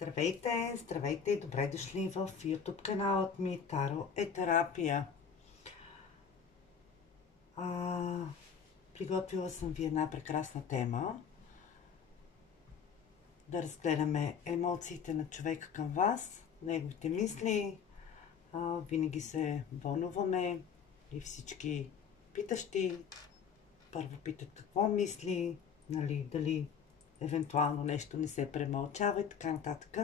Здравейте, здравейте и добре дошли в YouTube каналът ми Таро е терапия. Приготвила съм ви една прекрасна тема. Да разгледаме емоциите на човека към вас, неговите мисли. Винаги се вълнуваме и всички питащи първо питат какво мисли, дали евентуално нещо не се премълчава и така нататък.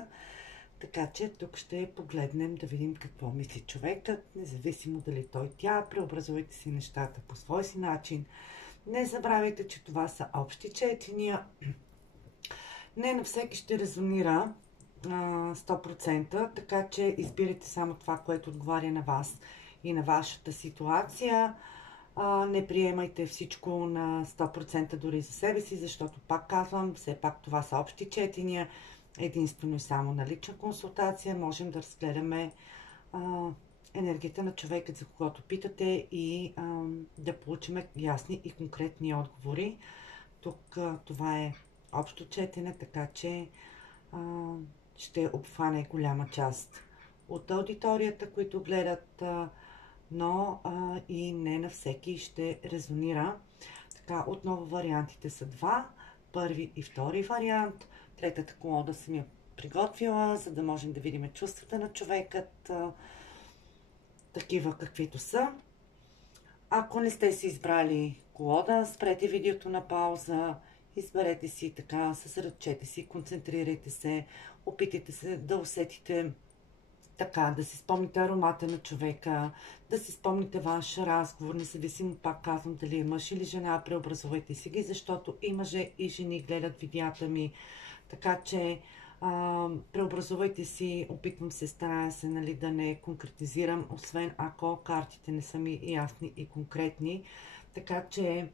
Така че тук ще погледнем да видим какво мисли човекът, независимо дали той тя. Преобразувайте си нещата по свой си начин. Не забравяйте, че това са общи четения. Не на всеки ще резонира 100%, така че избирайте само това, което отговаря на вас и на вашата ситуация. Не приемайте всичко на 100% дори за себе си, защото пак казвам, все пак това са общи четения. Единствено и само на лична консултация можем да разгледаме енергията на човека, за когото питате, и да получим ясни и конкретни отговори. Тук това е общо четене, така че ще обхване голяма част от аудиторията, които гледат, но и не на всеки ще резонира. Така, отново вариантите са два. Първи и втори вариант. Третата колода съм я приготвила, за да можем да видим чувствата на човекът, такива каквито са. Ако не сте си избрали колода, спрете видеото на пауза, изберете си така, съсредоточете си, концентрирайте се, опитайте се да усетите така, да си спомните аромата на човека, да си спомните ваш разговор, независимо, пак казвам, дали е мъж или жена, преобразувайте си ги, защото и мъже и жени гледат видеята ми, така че преобразувайте си, опитвам се, старая се, да не конкретизирам, освен ако картите не са ми ясни и конкретни, така че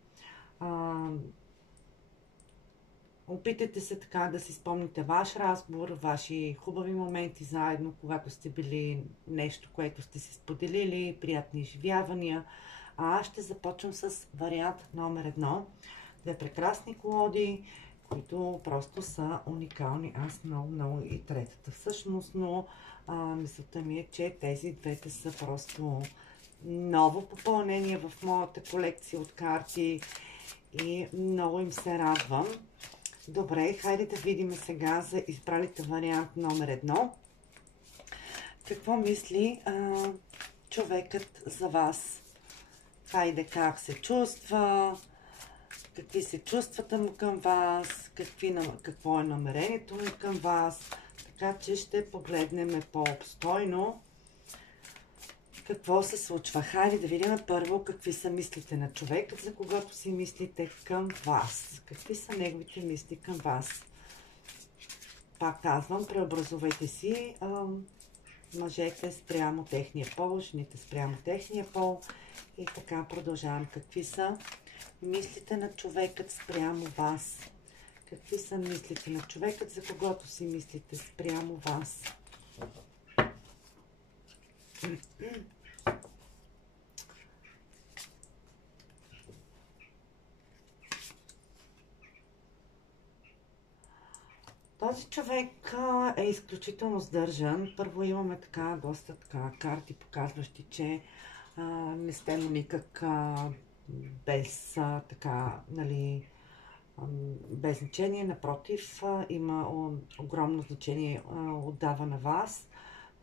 опитайте се така да си спомните ваш разговор, ваши хубави моменти заедно, когато сте били, нещо, което сте си споделили, приятни изживявания. Аз ще започвам с вариант номер 1. Две прекрасни колоди, които просто са уникални. Аз много и третата всъщност, но мисълта ми е, че тези двете са просто ново попълнение в моята колекция от карти и много им се радвам. Добре, хайде да видим сега за избралите вариант номер 1. Какво мисли човекът за вас? Хайде, как се чувства? Какви са чувствата му към вас? Какво е намерението му към вас? Така че ще погледнем по-обстойно какво се случва. Хайде да видим първо какви са мислите на човека, за когото си мислите към вас. Какви са неговите мисли към вас? Пак казвам, преобразувайте си мъжете спрямо техния пол, жените спрямо техния пол. И така продължавам. Какви са мислите на човекът спрямо вас? Какви са мислите на човекът, за когото си мислите спрямо вас? Този човек е изключително сдържан. Първо имаме доста карти, показващи, че не сте му никак без без значение. Напротив, има огромно значение, отдава на вас.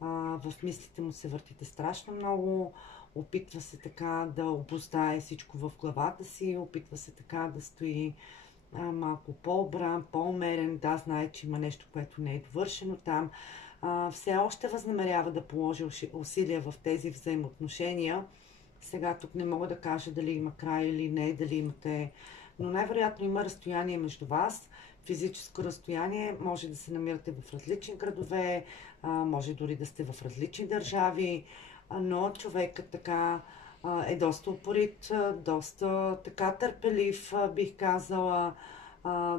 В мислите му се въртите страшно много. Опитва се така да обуздае всичко в главата си. Опитва се така да стои малко по-обран, по-умерен. Да, знае, че има нещо, което не е довършено там. Все още възнамерява да положи усилия в тези взаимоотношения. Сега тук не мога да кажа дали има край или не, дали имате, но най-вероятно има разстояние между вас. Физическо разстояние, може да се намирате в различни градове, може дори да сте в различни държави, но човекът така е доста упорит, доста така търпелив, бих казала,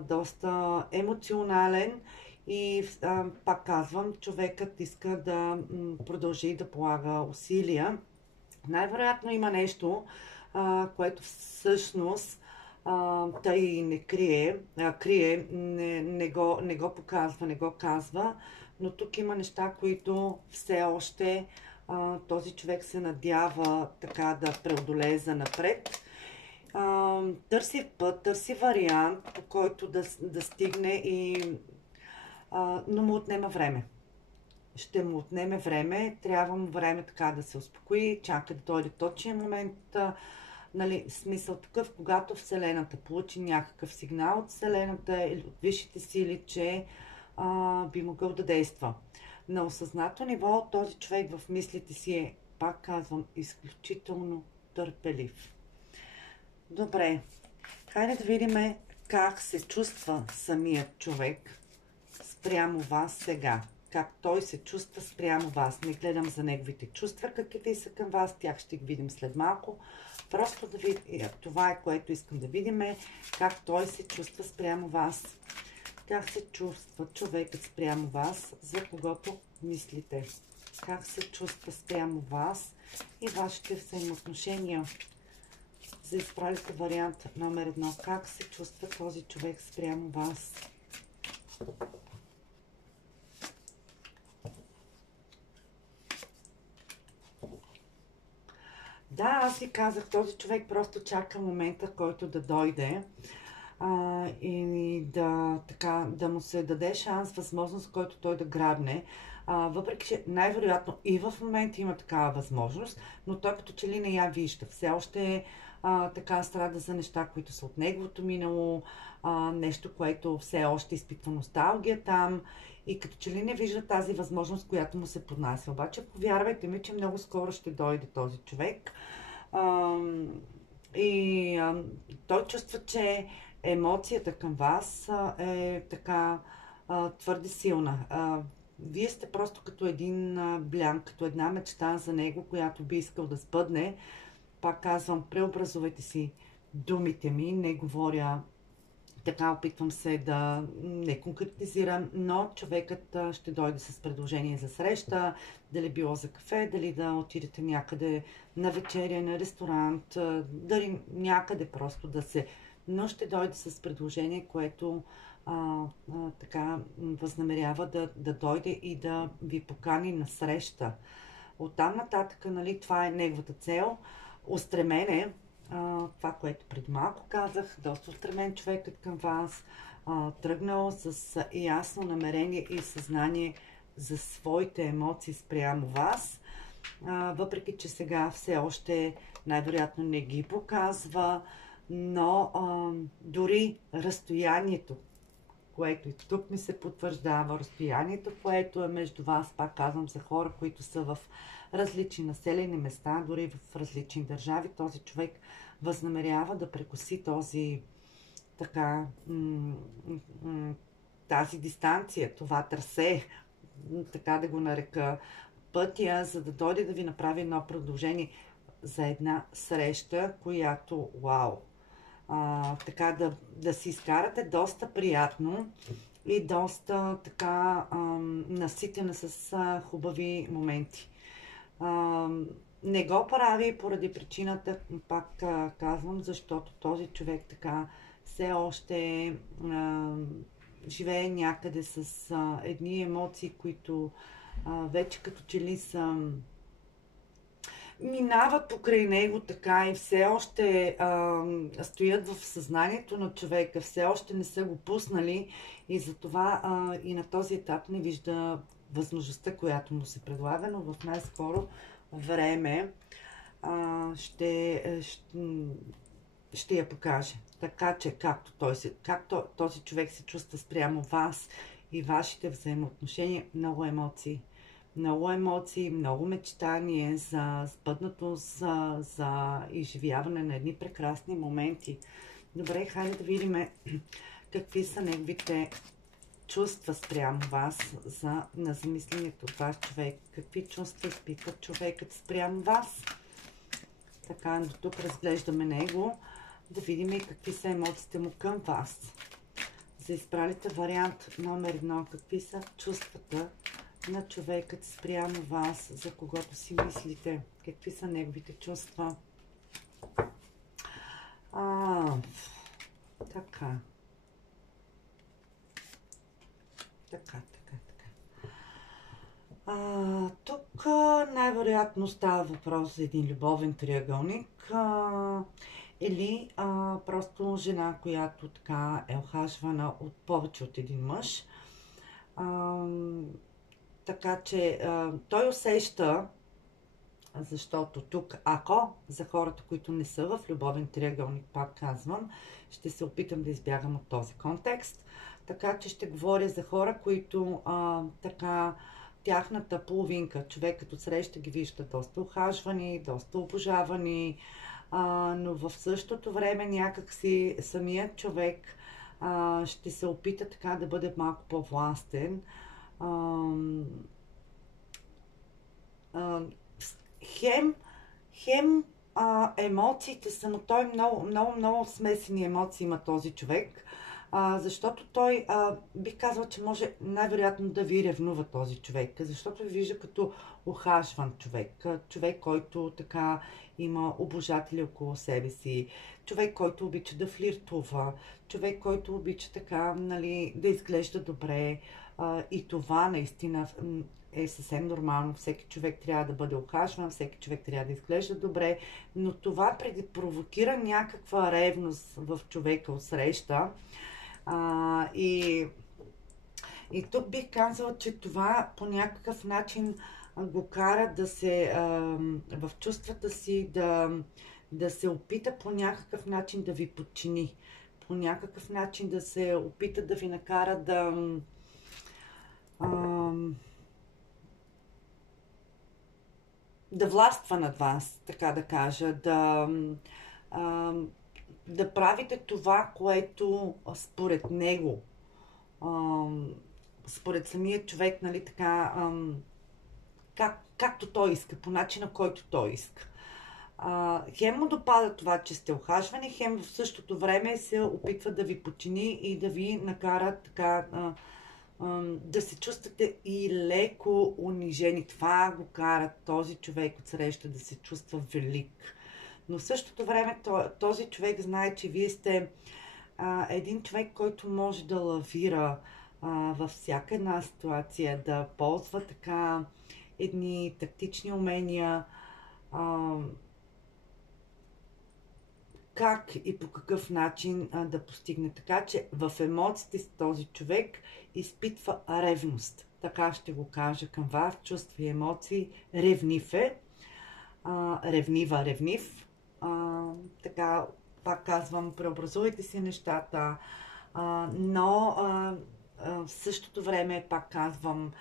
доста емоционален и пак казвам, човекът иска да продължи да полага усилия. Най-вероятно има нещо, което всъщност Тъй не крие, не го показва, не го казва, но тук има неща, които все още този човек се надява така да преодолее за напред. Търси път, търси вариант, по който да стигне, но му отнема време. Ще му отнеме време, трябва му време така да се успокои, чака да дойде точния момент, нали, смисъл такъв, когато Вселената получи някакъв сигнал от Вселената или от висшите сили, че би могъл да действа. На осъзнато ниво този човек в мислите си е, пак казвам, изключително търпелив. Добре, хайде да видим как се чувства самият човек спрямо вас сега. Как той се чувства спрямо вас. Не гледам за неговите чувства, какви са към вас, тях ще ги видим след малко. Просто да видим, това е което искам да видим, как той се чувства спрямо вас. Как се чувства човекът спрямо вас, за когото мислите. Как се чувства спрямо вас и вашите взаимоотношения. За изправите вариант номер 1. Как се чувства този човек спрямо вас? Да, аз ви казах, този човек просто чака момента, който да дойде и да му се даде шанс, възможност, който той да грабне. Въпреки че най-вероятно и в момента има такава възможност, но той като че ли не я вижда. Все още така страда за неща, които са от неговото минало, нещо, което все още изпитва носталгия там и като че ли не вижда тази възможност, която му се поднася. Обаче повярвайте ми, че много скоро ще дойде този човек той чувства, че емоцията към вас е така твърде силна. Вие сте просто като един блян, като една мечта за него, която би искал да сбъдне. Пак казвам, преобразувайте си думите ми, не говоря така, опитвам се да не конкретизирам, но човекът ще дойде с предложение за среща, дали било за кафе, дали да отидете някъде на вечеря, на ресторант, дали някъде просто да се... Но ще дойде с предложение, което така възнамерява да дойде и да ви покани на среща. Оттам нататък, нали, това е неговата цел. Устремен е, това, което преди малко казах, доста устремен човекът към вас, тръгнал с ясно намерение и съзнание за своите емоции спрямо вас, въпреки че сега все още най-вероятно не ги показва, но дори разстоянието, което и тук ми се потвърждава, разстоянието, което е между вас, пак казвам за хора, които са в различни населени места, дори в различни държави, този човек възнамерява да прекоси тази дистанция, това трасе, така да го нарека, пътя, за да дойде да ви направи едно предложение за една среща, която, вау, така да си изкарате доста приятно и доста така наситена с хубави моменти. Не го прави поради причината, пак казвам, защото този човек така все още живее някъде с едни емоции, които вече като че ли са минават покрай него така и все още стоят в съзнанието на човека, все още не са го пуснали и затова и на този етап не вижда възможността, която му се предлага, но в най-скоро време ще я покаже. Така че както този човек се чувства спрямо вас и вашите взаимоотношения, много емоции. Много емоции, много мечтание за сбъднатост, за изживяване на едни прекрасни моменти. Добре, хайде да видим какви са неговите чувства спрямо вас на замислението от ваш човек. Какви чувства изпитва човекът спрямо вас. Така, до тук разглеждаме него. Да видим и какви са емоциите му към вас. За избралите вариант номер 1. Какви са чувствата на човекът спрямо вас, за когото си мислите? Какви са неговите чувства? Така. Така. Тук най-вероятно става въпрос за един любовен триъгълник или просто жена, която така е охажвана от повече от един мъж. Така че той усеща, защото тук, ако за хората, които не са в любовен триъгълник, пак казвам, ще се опитам да избягам от този контекст. Така че ще говоря за хора, които така тяхната половинка, човекът отсреща ги вижда доста ухажвани, доста обожавани, но в същото време някакси самият човек ще се опита така да бъде малко по-властен. Хем емоциите са, но той много смесени емоции има този човек, защото той бих казала, че може най-вероятно да ви ревнува този човек, защото ви вижда като ухажван човек, човек, който така има обожатели около себе си, човек, който обича да флиртува, човек, който обича така, нали, да изглежда добре, и това наистина е съвсем нормално. Всеки човек трябва да бъде ухажван, всеки човек трябва да изглежда добре, но това провокира някаква ревност в човека отсреща. И тук бих казала, че това по някакъв начин го кара да се в чувствата си да се опита по някакъв начин да ви подчини, по някакъв начин да се опита да ви накара да властва над вас, така да кажа, да правите това, което според него, според самия човек, нали така, както той иска, по начина, който той иска. Хем му допада това, че сте ухажвани, хем в същото време се опитва да ви подчини и да ви накара така да се чувствате и леко унижени. Това го кара този човек отсреща да се чувства велик. Но в същото време този човек знае, че вие сте един човек, който може да лавира във всяка една ситуация, да ползва така едни тактични умения, как и по какъв начин да постигне. Така че в емоциите си този човек изпитва ревност. Така ще го кажа към вас. Чувства и емоции. Ревнив е. Ревнив. Така, пак казвам, преобразувайте си нещата. Но в същото време, пак казвам,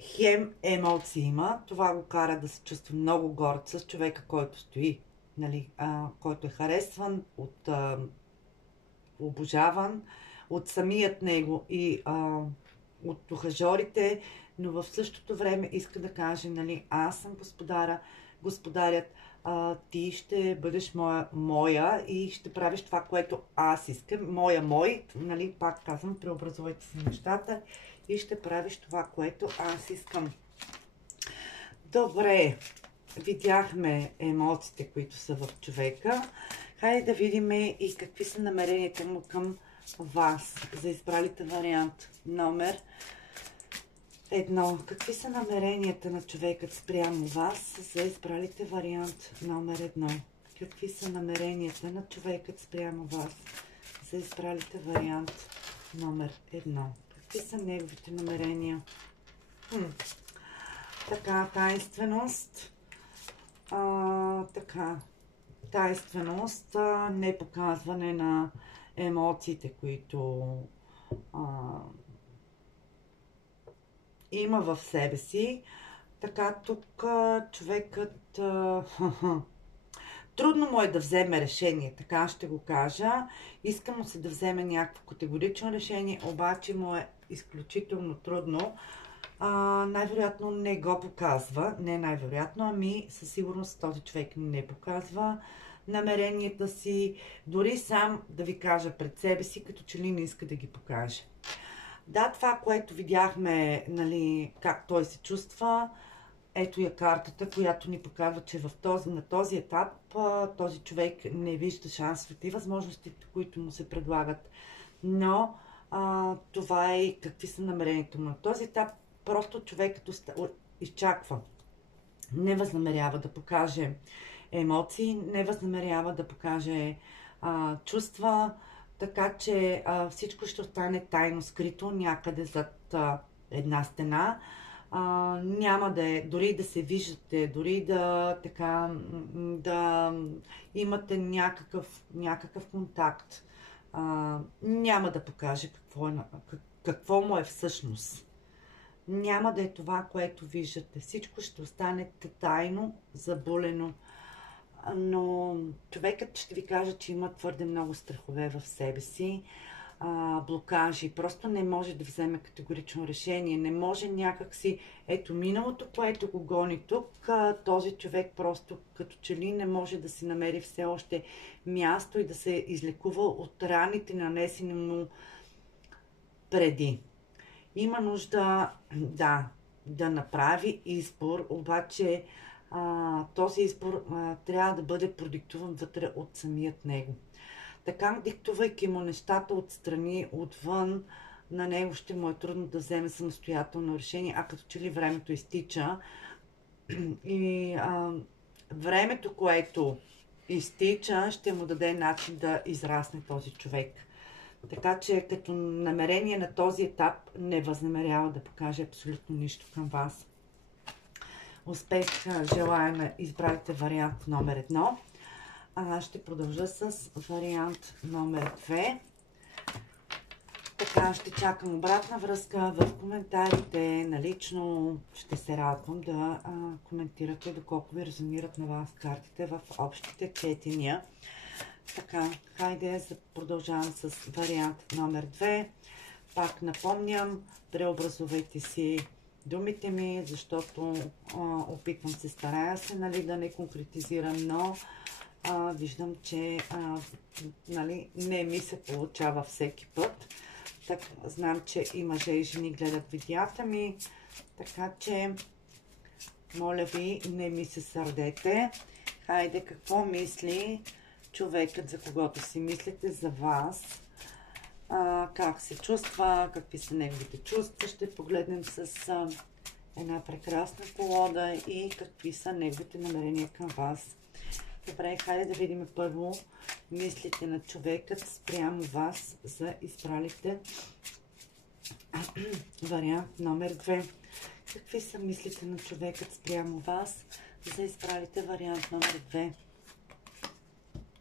хем емоции има. Това го кара да се чувства много горд с човека, който стои, нали, който е харесван, обожаван от самият него и от ухажорите, но в същото време иска да каже, нали, аз съм господарят, ти ще бъдеш моя и ще правиш това, което аз искам. Мой, нали, пак казвам, преобразувайте си нещата и ще правиш това, което аз искам. Добре, видяхме емоциите, които са в човека. Хайде да видим и какви са намеренията му към вас, за избралите вариант номер 1. Какви са намеренията на човекът спрямо вас, за избралите вариант номер 1? Какви са намеренията на човекът спрямо вас, за избралите вариант номер 1? Какви са неговите намерения? Така, тайнственост. Тайнственост, не показване на емоциите, които има в себе си. Така, тук човекът трудно му е да вземе решение, така ще го кажа. Иска му се да вземе някакво категорично решение, обаче му е изключително трудно. Най-вероятно не го показва, не най-вероятно, ами със сигурност този човек не показва намеренията си, дори сам да ви кажа пред себе си, като че ли не иска да ги покаже. Да, това, което видяхме, нали, как той се чувства, ето я картата, която ни показва, че на този етап този човек не вижда шансовете и възможностите, които му се предлагат. Но това е и какви са намерението му. На този етап просто човекът изчаква. Не възнамерява да покаже емоции, не възнамерява да покаже чувства, така че всичко ще остане тайно скрито някъде зад една стена. Няма да е, дори да се виждате, дори да имате някакъв контакт, няма да покаже какво му е всъщност. Няма да е това, което виждате. Всичко ще остане тайно, забулено. Но човекът ще ви каже, че има твърде много страхове в себе си, блокажи. Просто не може да вземе категорично решение. Не може някакси... Ето миналото, което го гони тук, този човек просто като че ли не може да си намери все още място и да се излекува от раните, нанесени му преди. Има нужда, да направи избор, обаче този избор трябва да бъде продиктуван вътре от самият него. Така, диктувайки му нещата отстрани, отвън, на него ще му е трудно да вземе самостоятелно решение, а като че ли времето изтича. И времето, което изтича, ще му даде начин да израсне този човек. Така че като намерение на този етап не възнамерява да покаже абсолютно нищо към вас. Успех желая на избралите вариант номер 1. Ще продължа с вариант номер 2. Така, ще чакам обратна връзка в коментарите. Налично ще се радвам да коментирате доколко ви резонират на вас картите в общите четения. Така, хайде, продължавам с вариант номер 2. Пак напомням, преобразувайте си думите ми, защото опитвам се, старая се, да не конкретизирам, но виждам, че не ми се получава всеки път. Так, знам, че и мъже и жени гледат видеята ми, така че моля ви, не ми се сърдете. Хайде, какво мисли човекът, за когото си мислите, за вас? Как се чувства, какви са неговите чувства? Ще погледнем с една прекрасна колода и какви са неговите намерения към вас. Добре, хайде да видим първо мислите на човекът спрямо вас за избралите вариант номер 2. Какви са мислите на човекът спрямо вас за избралите вариант номер 2?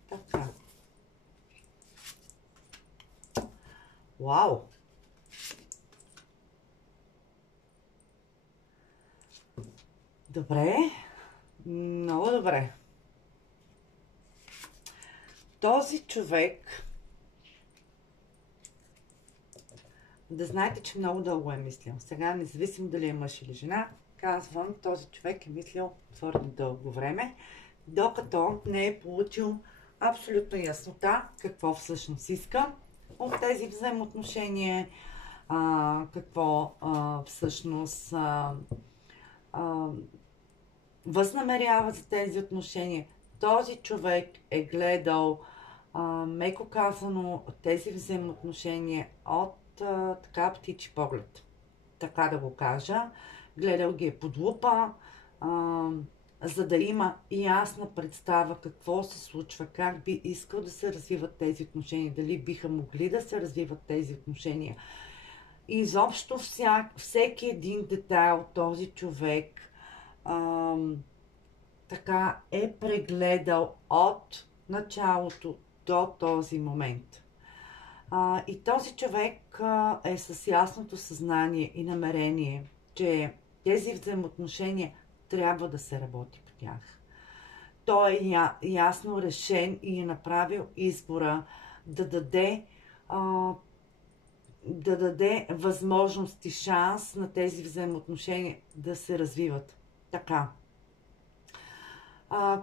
Така. Вау! Добре. Много добре. Този човек, да знаете, че много дълго е мислил. Сега, независимо дали е мъж или жена, казвам, този човек е мислил твърде дълго време, докато не е получил абсолютно яснота какво всъщност иска от тези взаимоотношения, какво всъщност възнамерява за тези отношения. Този човек е гледал, меко казано, тези взаимоотношения от така птичи поглед. Така да го кажа. Гледал ги е под лупа, за да има ясна представа какво се случва, как би искал да се развиват тези отношения, дали биха могли да се развиват тези отношения. И изобщо всеки един детайл този човек така е прегледал от началото до този момент. И този човек е с ясното съзнание и намерение, че тези взаимоотношения трябва да се работи по тях. Той е ясно решен и е направил избора да даде възможност и шанс на тези взаимоотношения да се развиват. Така.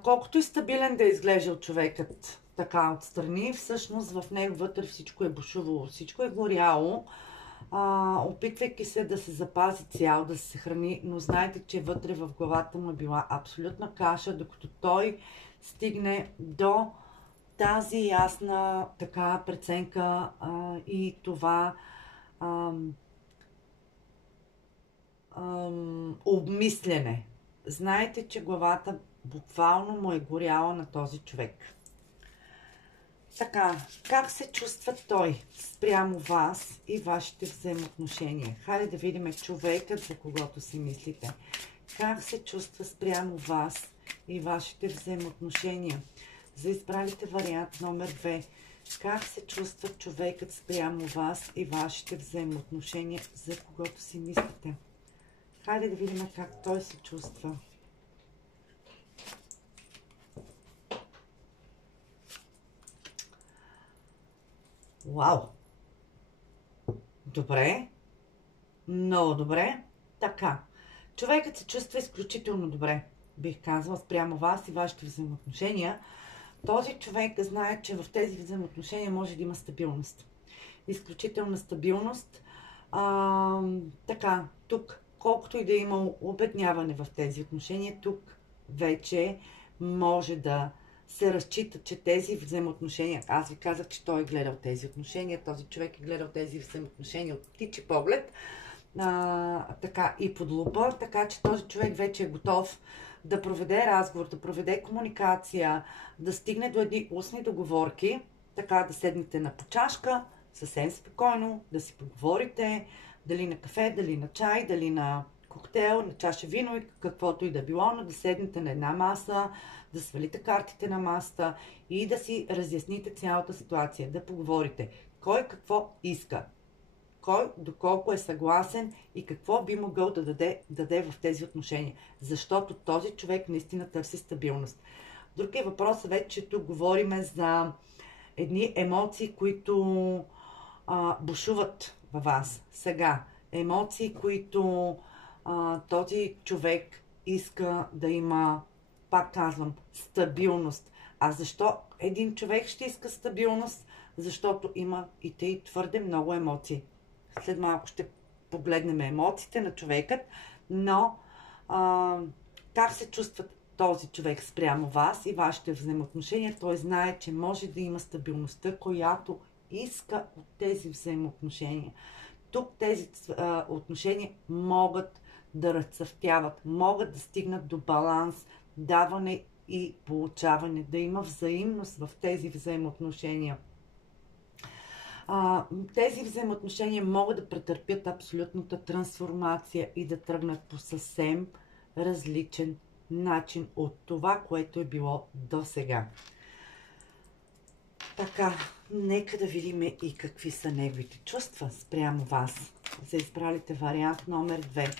Колкото и стабилен да е изглеждал човекът така отстрани, всъщност в него вътре всичко е бушувало, всичко е горяло. опитвайки се да се запази цял, да се съхрани, но знаете, че вътре в главата му е била абсолютна каша, докато той стигне до тази ясна така преценка и това обмислене. Знаете, че главата буквално му е горяла на този човек. Така, как се чувства той спрямо вас и вашите взаимоотношения? Хайде да видим човекът, за когото си мислите. Как се чувства спрямо вас и вашите взаимоотношения? За избралите вариант номер 2. Как се чувства човекът спрямо вас и вашите взаимоотношения, за когото си мислите? Хайде да видим как той се чувства. Вау! Добре. Много добре. Така. Човекът се чувства изключително добре, бих казала, спрямо вас и вашите взаимоотношения. Този човек знае, че в тези взаимоотношения може да има стабилност. Изключителна стабилност. Така, тук, колкото и да е имало обедняване в тези отношения, тук вече може да се разчита, че тези взаимоотношения, аз ви казах, че той е гледал тези отношения, този човек е гледал тези взаимоотношения от птичи поглед, така и под лупа, така че този човек вече е готов да проведе разговор, да проведе комуникация, да стигне до едни устни договорки, така да седнете на почашка, съвсем спокойно, да си поговорите, дали на кафе, дали на чай, дали на коктейл, на чаша вино и каквото и да било, но да седнете на една маса, да свалите картите на масата и да си разясните цялата ситуация, да поговорите кой какво иска, кой доколко е съгласен и какво би могъл да даде в тези отношения. Защото този човек наистина търси стабилност. Друг е въпросът вече, че тук говорим за едни емоции, които бушуват във вас. Сега, емоции, които този човек иска да има, пак казвам, стабилност. А защо един човек ще иска стабилност? Защото има и те твърде много емоции. След малко ще погледнем емоциите на човекът, но как се чувства този човек спрямо вас и вашите взаимоотношения? Той знае, че може да има стабилността, която иска от тези взаимоотношения. Тук тези отношения могат да разцъфтяват, могат да стигнат до баланс, даване и получаване, да има взаимност в тези взаимоотношения. Тези взаимоотношения могат да претърпят абсолютната трансформация и да тръгнат по съвсем различен начин от това, което е било до сега. Така, нека да видим и какви са неговите чувства спрямо вас. За избралите вариант номер 2.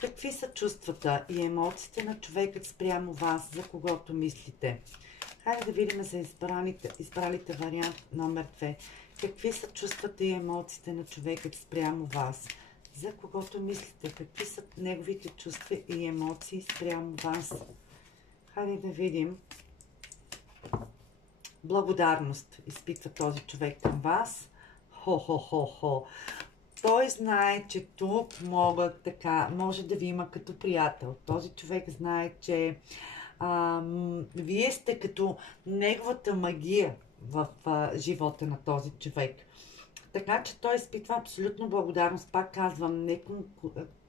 Какви са чувствата и емоциите на човекът спрямо вас, за когото мислите? Хайде да видим за избралите вариант номер 2. Какви са чувствата и емоциите на човекът спрямо вас, за когото мислите? Какви са неговите чувства и емоции спрямо вас? Хайде да видим. Благодарност изпитва този човек към вас. Хо-хо-хо-хо. Той знае, че тук може да ви има като приятел. Този човек знае, че вие сте като неговата магия в живота на този човек. Така че той изпитва абсолютно благодарност. Пак казвам, не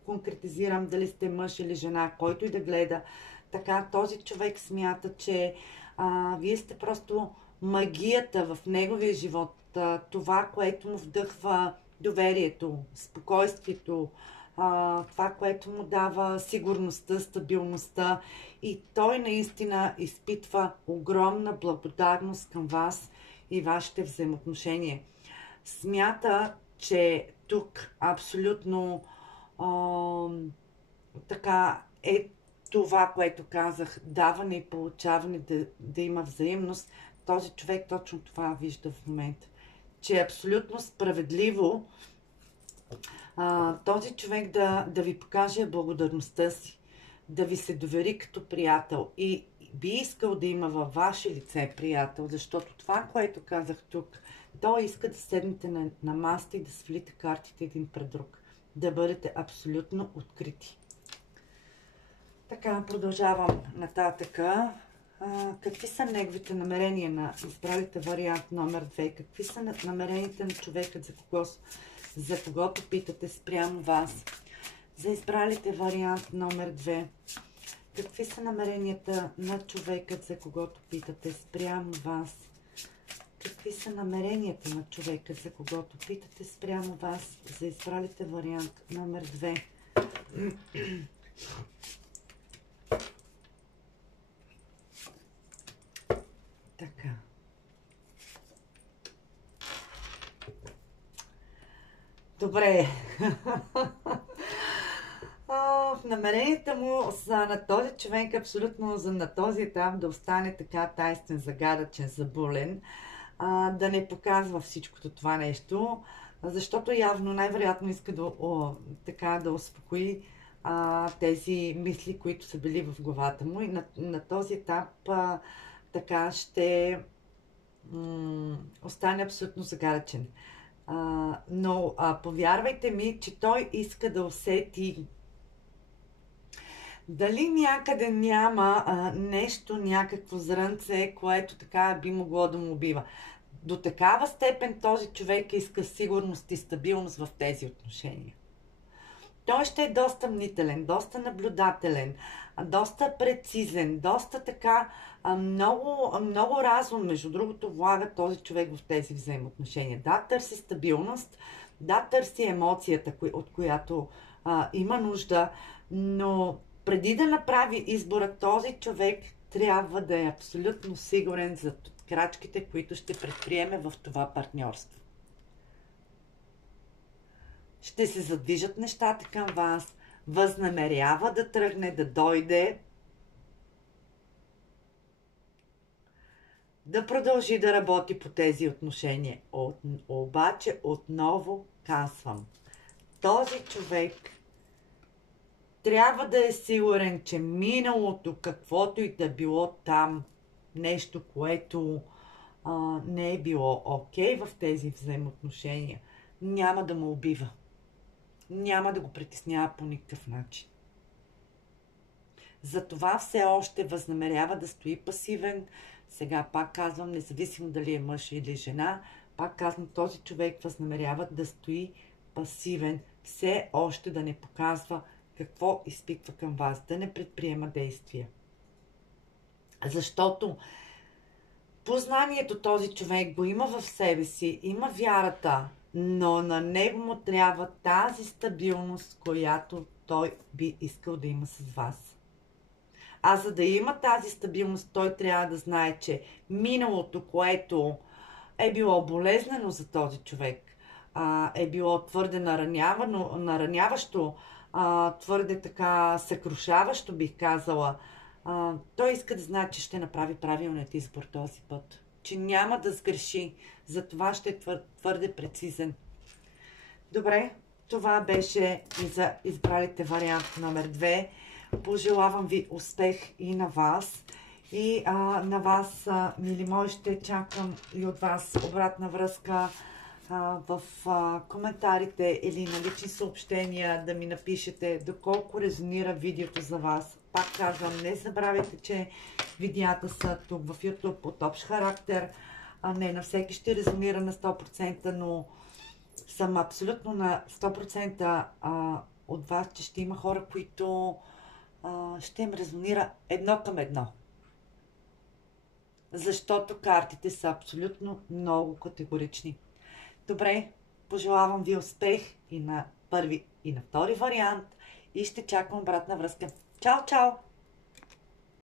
конкретизирам дали сте мъж или жена, който и да гледа. Така този човек смята, че вие сте просто магията в неговия живот. Това, което му вдъхва доверието, спокойствието, това, което му дава сигурността, стабилността. И той наистина изпитва огромна благодарност към вас и вашите взаимоотношения. Смята, че тук абсолютно така е това, което казах, даване и получаване, да има взаимност. Този човек точно това вижда в момента. Че е абсолютно справедливо този човек да ви покаже благодарността си, да ви се довери като приятел и би искал да има във ваше лице приятел, защото това, което казах тук, Той иска да седнете на масата и да свалите картите един пред друг. Да бъдете абсолютно открити. Така, продължавам нататъка. Какви са неговите намерения на избралите вариант номер 2? Какви са намеренията на човека, за когото питате спрямо вас? За избралите вариант номер 2. Какви са намеренията на човекът, за когото питате спрямо вас? Какви са намеренията на човекът, за когото питате спрямо вас? За избралите вариант номер 2. Така. Добре. Намеренията му са на този човек абсолютно на този етап да остане така тайствен, загадъчен, забулен, да не показва всичкото това нещо, защото явно най-вероятно иска да успокои тези мисли, които са били в главата му, и на този етап така ще остане абсолютно загадъчен. Но повярвайте ми, че той иска да усети дали някъде няма нещо, някакво зрънце, което така би могло да му убива. До такава степен този човек иска сигурност и стабилност в тези отношения. Той ще е доста мнителен, доста наблюдателен, доста прецизен, доста така, много разум, между другото, влага този човек в тези взаимоотношения. Да, търси стабилност, да, търси емоцията, от която има нужда, но преди да направи избора, този човек трябва да е абсолютно сигурен за крачките, които ще предприеме в това партньорство. Ще се задвижат нещата към вас, възнамерява да тръгне, да дойде, да продължи да работи по тези отношения. Обаче отново казвам, този човек трябва да е сигурен, че миналото, каквото и да било там, нещо, което не е било окей в тези взаимоотношения, няма да му убива. Няма да го притеснява по никакъв начин. Затова все още възнамерява да стои пасивен. Сега пак казвам, независимо дали е мъж или жена, пак казвам, този човек възнамерява да стои пасивен, все още да не показва какво изпитва към вас, да не предприема действия. Защото познанието този човек го има в себе си, има вярата, но на него му трябва тази стабилност, която той би искал да има с вас. А за да има тази стабилност, той трябва да знае, че миналото, което е било болезнено за този човек, е било твърде нараняващо, твърде така съкрушаващо, бих казала, той иска да знае, че ще направи правилният избор този път. Че няма да сгреши. Затова ще е твърде прецизен. Добре, това беше и за избралите вариант номер 2. Пожелавам ви успех и на вас. И на вас, мили мои, ще чакам и от вас обратна връзка в коментарите или на лични съобщения да ми напишете доколко резонира видеото за вас. Пак казвам, не забравяйте, че видеята са тук в YouTube от общ характер. Не на всеки ще резонира на 100%, но съм абсолютно на 100% от вас, че ще има хора, които ще им резонира едно към едно. Защото картите са абсолютно много категорични. Добре, пожелавам ви успех и на първи и на втори вариант и ще чакам обратна връзка. Чао, чао!